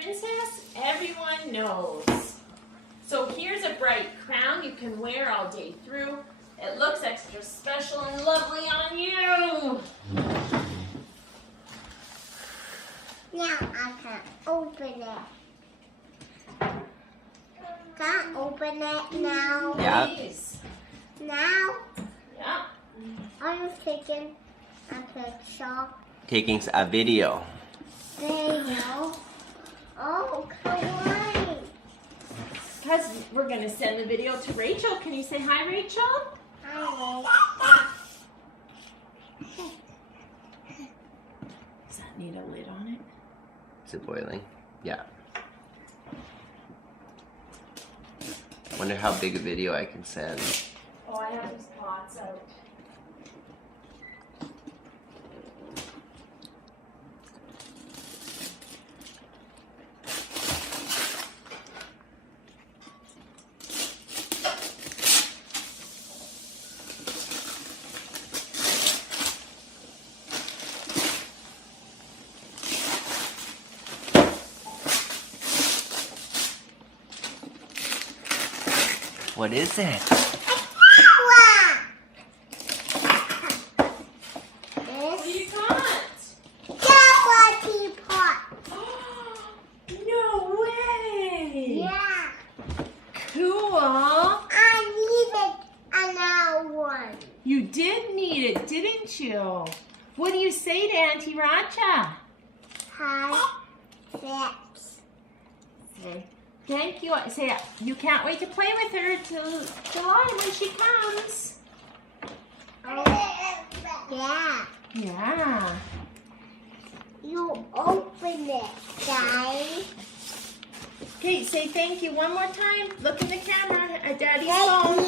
princess, everyone knows. So here's a bright crown you can wear all day through. It looks extra special and lovely on you. Now I can open it. Can I open it now? Yeah. Please. Now Yeah. I'm taking a picture. Taking a video. There you go. Oh, kawaii. Because we're going to send the video to Rachel. Can you say hi, Rachel? Hi, Does that need a lid on it? Is it boiling? Yeah. Wonder how big a video I can send. Oh, I have these pots out. What is it? What do you got? teapot. No way! Yeah. Cool. I needed another one. You did need it, didn't you? What do you say to Auntie Racha? Hi. Six. Say, thank you. Say, you can't wait to play with her till July when she comes. Oh. Yeah. Yeah. You open it, guys. Okay, say thank you one more time. Look in the camera at Daddy's Thank phone.